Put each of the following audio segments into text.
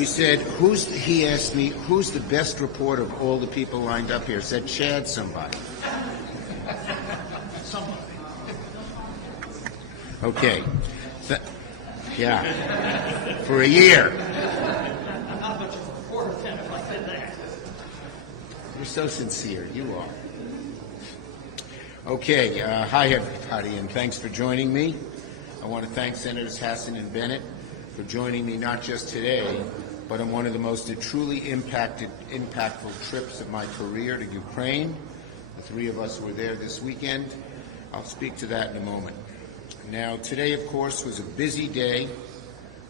We said, he asked me, who's the best reporter of all the people lined up here? I said, Chad, somebody. Okay. Yeah. For a year. Not much of a reporter fan if I said that. You're so sincere. You are. Okay. Hi, everybody, and thanks for joining me. I want to thank Senators Hassan and Bennett for joining me not just today, but on one of the most truly impactful trips of my career to Ukraine. The three of us were there this weekend. I'll speak to that in a moment. Now, today, of course, was a busy day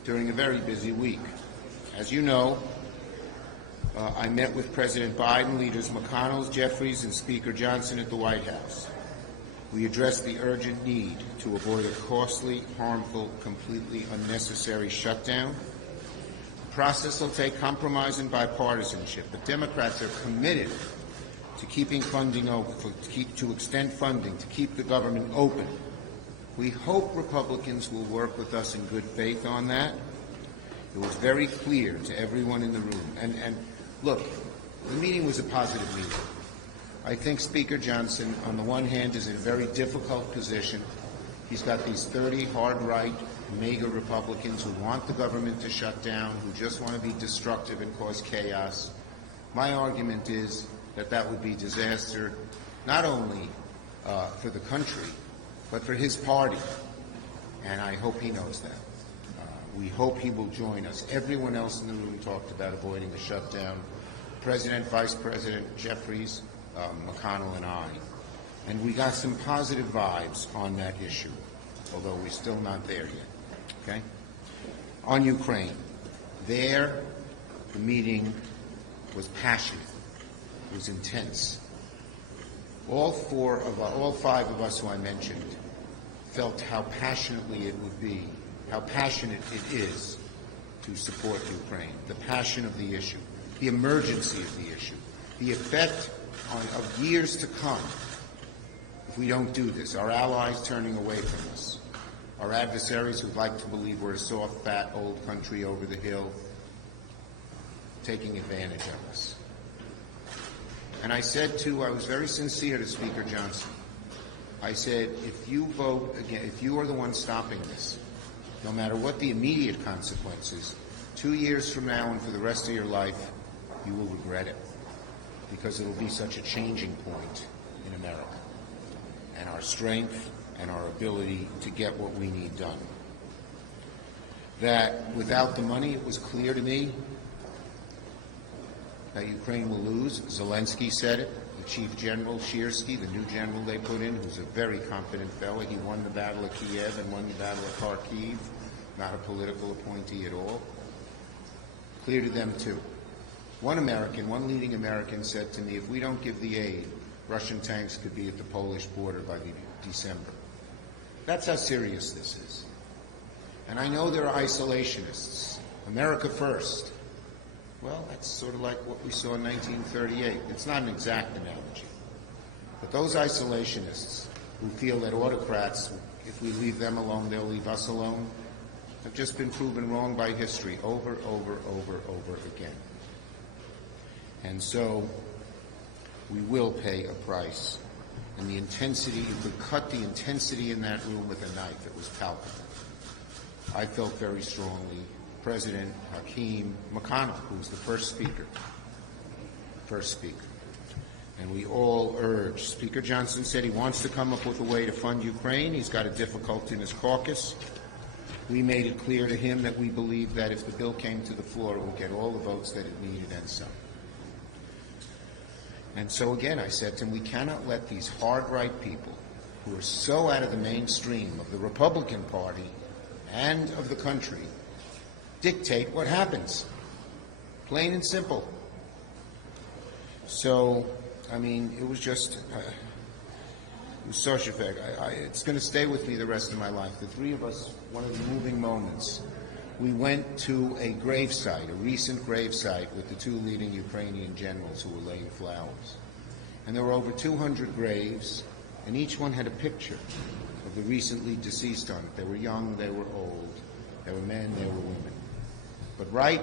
during a very busy week. As you know, I met with President Biden, leaders McConnell, Jeffries, and Speaker Johnson at the White House. We addressed the urgent need to avoid a costly, harmful, completely unnecessary shutdown. The process will take compromise and bipartisanship, but Democrats are committed to keeping funding open, to extend funding, to keep the government open. We hope Republicans will work with us in good faith on that. It was very clear to everyone in the room. And look, the meeting was a positive meeting. I think Speaker Johnson, on the one hand, is in a very difficult position. He's got these 30 hard-right, MAGA Republicans who want the government to shut down, who just want to be destructive and cause chaos. My argument is that that would be disaster, not only for the country, but for his party. And I hope he knows that. We hope he will join us. Everyone else in the room talked about avoiding the shutdown. President, Vice President, Jeffries, McConnell, and I. And we got some positive vibes on that issue, although we're still not there yet. Okay? On Ukraine, there, the meeting was passionate. It was intense. All five of us who I mentioned felt how passionately it would be, how passionate it is to support Ukraine, the passion of the issue, the emergency of the issue, the effect of years to come if we don't do this, our allies turning away from us, our adversaries who'd like to believe we're a soft, fat, old country over the hill, taking advantage of us. And I said, too, I was very sincere to Speaker Johnson. I said, if you vote again, if you are the one stopping this, no matter what the immediate consequences, 2 years from now and for the rest of your life, you will regret it, because it will be such a changing point in America and our strength and our ability to get what we need done. That without the money, it was clear to me that Ukraine will lose. Zelensky said it. The Chief General Shearsky, the new general they put in, who's a very confident fellow. He won the Battle of Kiev and won the Battle of Kharkiv. Not a political appointee at all. Clear to them, too. One leading American said to me, if we don't give the aid, Russian tanks could be at the Polish border by December. That's how serious this is. And I know there are isolationists. America first. Well, that's sort of like what we saw in 1938. It's not an exact analogy. But those isolationists who feel that autocrats, if we leave them alone, they'll leave us alone, have just been proven wrong by history over again. And so we will pay a price. And the intensity, you could cut the intensity in that room with a knife. It was palpable. I felt very strongly. President Hakeem McConnell, who was the first speaker. And we all urged. Speaker Johnson said he wants to come up with a way to fund Ukraine. He's got a difficulty in his caucus. We made it clear to him that we believe that if the bill came to the floor, it would get all the votes that it needed and some. And so again, I said to him, we cannot let these hard-right people who are so out of the mainstream of the Republican Party and of the country dictate what happens. Plain and simple. So, I mean, it was just, it was such a fact. It's going to stay with me the rest of my life. The three of us, one of the moving moments, we went to a gravesite, a recent gravesite with the two leading Ukrainian generals who were laying flowers. And there were over 200 graves, and each one had a picture of the recently deceased on it. They were young, they were old, they were men, they were women. But right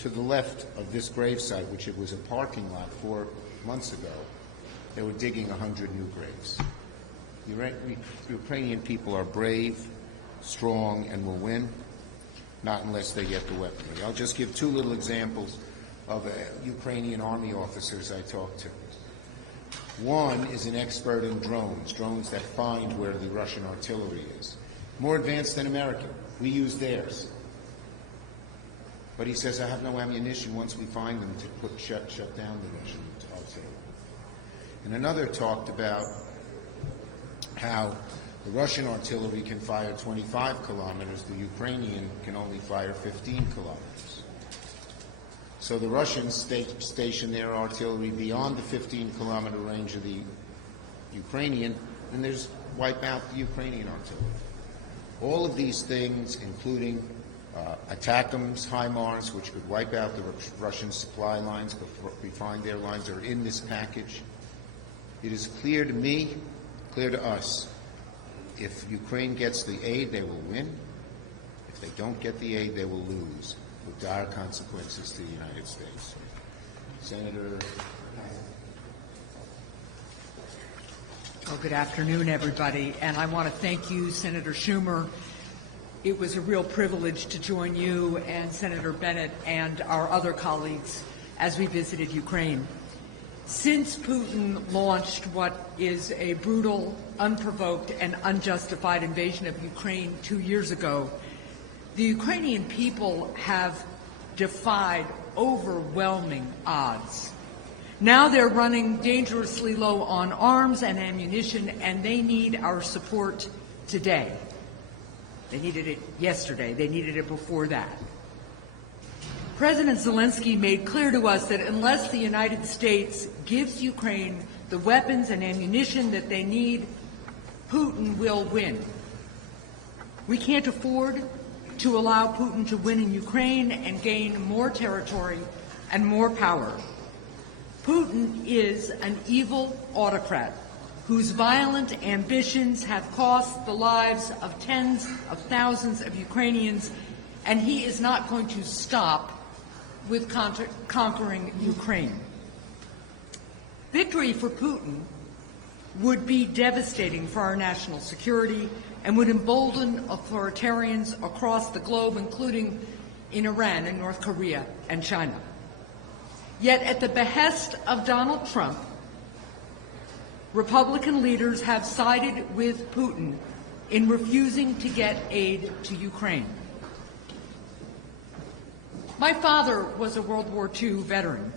to the left of this gravesite, which it was a parking lot 4 months ago, they were digging 100 new graves. The Ukrainian people are brave, strong, and will win, not unless they get the weaponry. I'll just give 2 little examples of Ukrainian army officers I talked to. One is an expert in drones that find where the Russian artillery is. More advanced than American. We use theirs. But he says, I have no ammunition once we find them to shut down the Russian artillery. And another talked about how the Russian artillery can fire 25 kilometers, the Ukrainian can only fire 15 kilometers. So the Russians station their artillery beyond the 15-kilometer range of the Ukrainian, and they just wipe out the Ukrainian artillery. All of these things, including ATACMS, HIMARS, which could wipe out the Russian supply lines before we find their lines, are in this package. It is clear to me, clear to us, if Ukraine gets the aid, they will win. If they don't get the aid, they will lose, with dire consequences to the United States. Senator. Well, good afternoon, everybody. And I want to thank you, Senator Schumer. It was a real privilege to join you and Senator Bennett and our other colleagues as we visited Ukraine. Since Putin launched what is a brutal, unprovoked, and unjustified invasion of Ukraine 2 years ago, the Ukrainian people have defied overwhelming odds. Now they're running dangerously low on arms and ammunition, and they need our support today. They needed it yesterday. They needed it before that. President Zelensky made clear to us that unless the United States gives Ukraine the weapons and ammunition that they need, Putin will win. We can't afford to allow Putin to win in Ukraine and gain more territory and more power. Putin is an evil autocrat whose violent ambitions have cost the lives of tens of thousands of Ukrainians, and he is not going to stop with conquering Ukraine. Victory for Putin would be devastating for our national security and would embolden authoritarians across the globe, including in Iran and North Korea and China. Yet at the behest of Donald Trump, Republican leaders have sided with Putin in refusing to get aid to Ukraine. My father was a World War II veteran.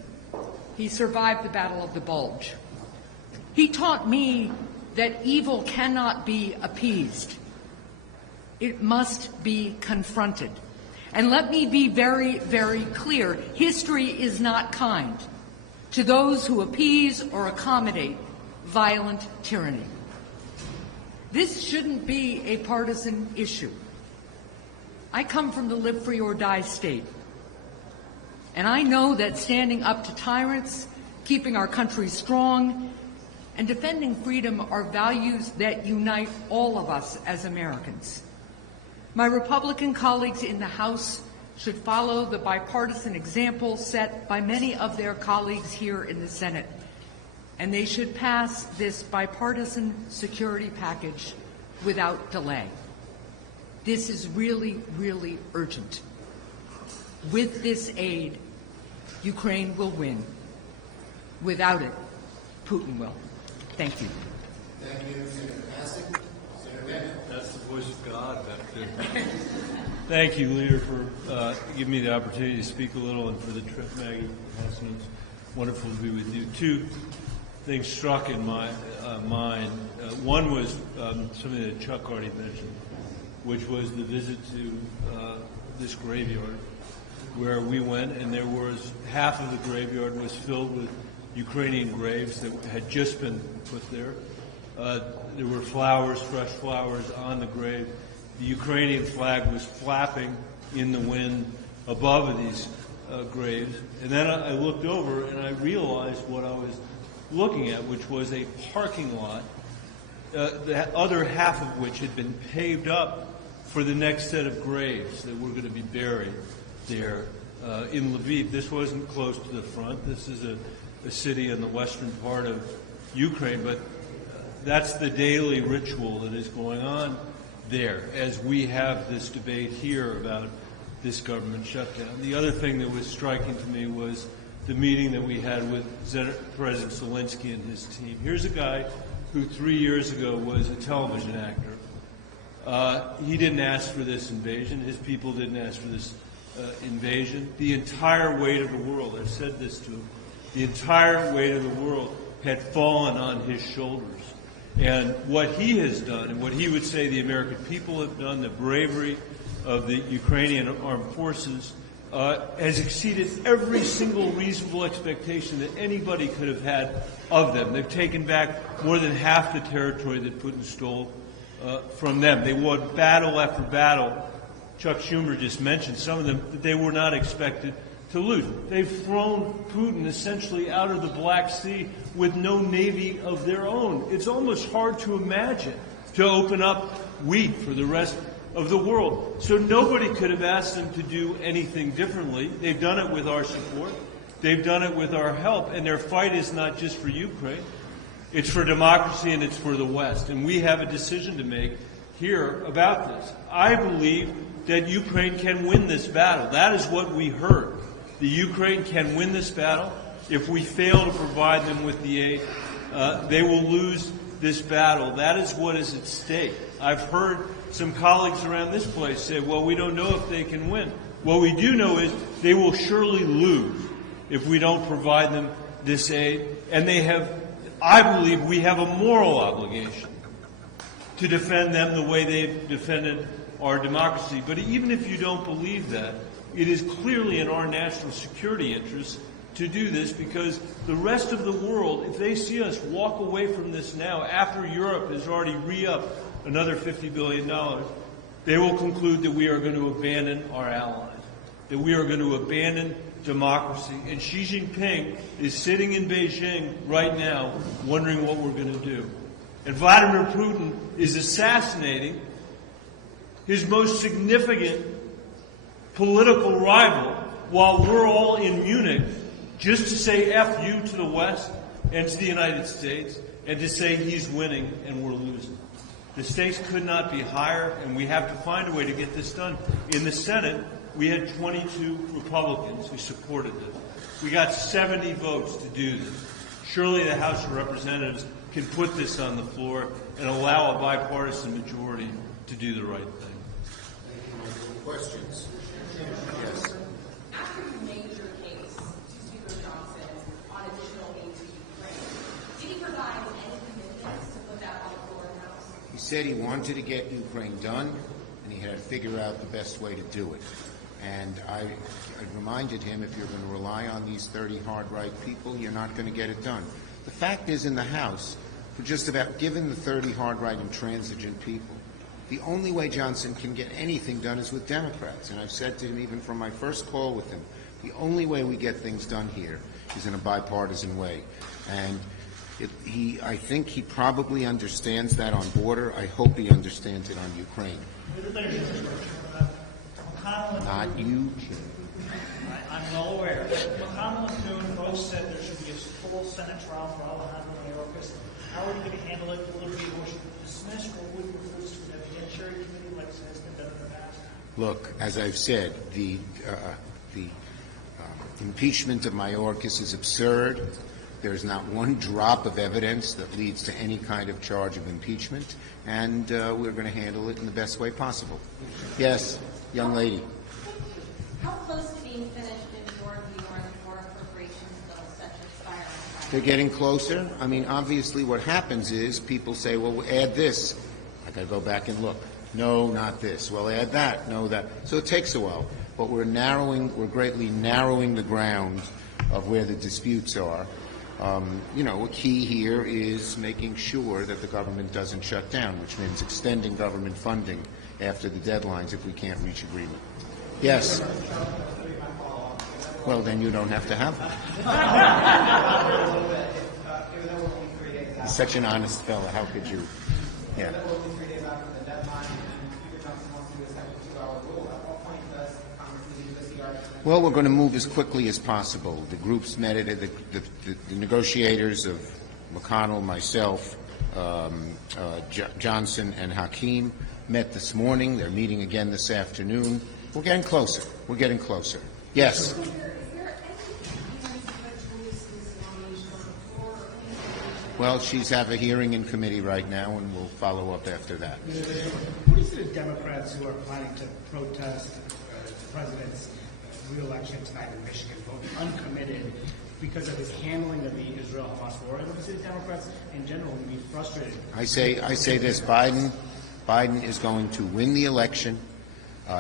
He survived the Battle of the Bulge. He taught me that evil cannot be appeased. It must be confronted. And let me be very, very clear. History is not kind to those who appease or accommodate violent tyranny. This shouldn't be a partisan issue. I come from the live free or die state. And I know that standing up to tyrants, keeping our country strong, and defending freedom are values that unite all of us as Americans. My Republican colleagues in the House should follow the bipartisan example set by many of their colleagues here in the Senate, and they should pass this bipartisan security package without delay. This is really, really urgent. With this aid, Ukraine will win. Without it, Putin will. Thank you. Thank you, Senator Passek. Senator Bennett. That's the voice of God back there. Thank you, Leader, for giving me the opportunity to speak a little, and for the trip, Maggie. It's wonderful to be with you. 2 things struck in my mind. One was something that Chuck already mentioned, which was the visit to this graveyard, where we went, and there was half of the graveyard was filled with Ukrainian graves that had just been put there. There were flowers, fresh flowers on the grave. The Ukrainian flag was flapping in the wind above these graves. And then I looked over and I realized what I was looking at, which was a parking lot, the other half of which had been paved up for the next set of graves that were going to be buried there in Lviv. This wasn't close to the front. This is a city in the western part of Ukraine, but that's the daily ritual that is going on there as we have this debate here about this government shutdown. The other thing that was striking to me was the meeting that we had with President Zelensky and his team. Here's a guy who 3 years ago was a television actor. He didn't ask for this invasion. His people didn't ask for this invasion. The entire weight of the world, I've said this to him, the entire weight of the world had fallen on his shoulders. And what he has done, and what he would say the American people have done, the bravery of the Ukrainian armed forces, has exceeded every single reasonable expectation that anybody could have had of them. They've taken back more than half the territory that Putin stole from them. They won battle after battle. Chuck Schumer just mentioned some of them that they were not expected to lose. They've thrown Putin essentially out of the Black Sea with no navy of their own. It's almost hard to imagine to open up wheat for the rest of the world. So nobody could have asked them to do anything differently. They've done it with our support. They've done it with our help. And their fight is not just for Ukraine. It's for democracy and it's for the West. And we have a decision to make here about this. I believe that Ukraine can win this battle. That is what we heard. The Ukraine can win this battle. If we fail to provide them with the aid, they will lose this battle. That is what is at stake. I've heard some colleagues around this place say, well, we don't know if they can win. What we do know is they will surely lose if we don't provide them this aid. And they have, I believe we have a moral obligation to defend them the way they've defended our democracy. But even if you don't believe that, it is clearly in our national security interest to do this, because the rest of the world, if they see us walk away from this now, after Europe has already re-upped another $50 billion, they will conclude that we are going to abandon our allies, that we are going to abandon democracy. And Xi Jinping is sitting in Beijing right now wondering what we're going to do. And Vladimir Putin is assassinating his most significant political rival while we're all in Munich just to say F you to the West and to the United States and to say he's winning and we're losing. The stakes could not be higher, and we have to find a way to get this done. In the Senate, we had 22 Republicans who supported this. We got 70 votes to do this. Surely the House of Representatives can put this on the floor and allow a bipartisan majority to do the right thing. Questions? Yes. After you made your case to Speaker Johnson on additional aid to Ukraine, did he provide any commitments to put that on the floor of the House? He said he wanted to get Ukraine done, and he had to figure out the best way to do it. And I reminded him, if you're going to rely on these 30 hard-right people, you're not going to get it done. The fact is, in the House, for just about, given the 30 hard-right and transigent people, the only way Johnson can get anything done is with Democrats. And I've said to him, even from my first call with him, the only way we get things done here is in a bipartisan way. And I think he probably understands that on border. I hope he understands it on Ukraine. Not you, Jim. I'm well aware. McConnell and Kuhn both said there should be a full Senate trial for Alejandro Mayorkas. How are you going to handle it? Will there be a motion to dismiss, or would you refer to an evidentiary committee like has been done in the past? Look, as I've said, the impeachment of Mayorkas is absurd. There's not one drop of evidence that leads to any kind of charge of impeachment, and we're going to handle it in the best way possible. Yes, young lady. How close to being finished in your view are the foreign appropriations bills set to expire on Friday? They're getting closer. I mean, obviously what happens is people say, well, we'll add this. I got to go back and look. No, not this. Well, add that. No, that. So it takes a while. But we're greatly narrowing the ground of where the disputes are. A key here is making sure that the government doesn't shut down, which means extending government funding after the deadlines if we can't reach agreement. Yes. Well, then you don't have to have one. He's such an honest fellow. How could you? Yeah. Well, we're going to move as quickly as possible. The groups met at the negotiators of McConnell, myself, Johnson, and Hakeem met this morning. They're meeting again this afternoon. We're getting closer. We're getting closer. Yes. Well, she's have a hearing in committee right now, and we'll follow up after that. What do you say to Democrats who are planning to protest the president's re-election tonight in Michigan, vote uncommitted because of his handling of the Israel-Hamas war? And what do you say to Democrats in general who be frustrated? I say this: Biden is going to win the election.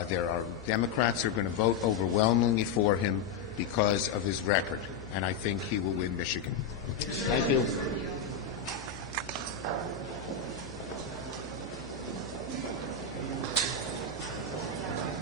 There are Democrats who are going to vote overwhelmingly for him because of his record, and I think he will win Michigan. Thank you.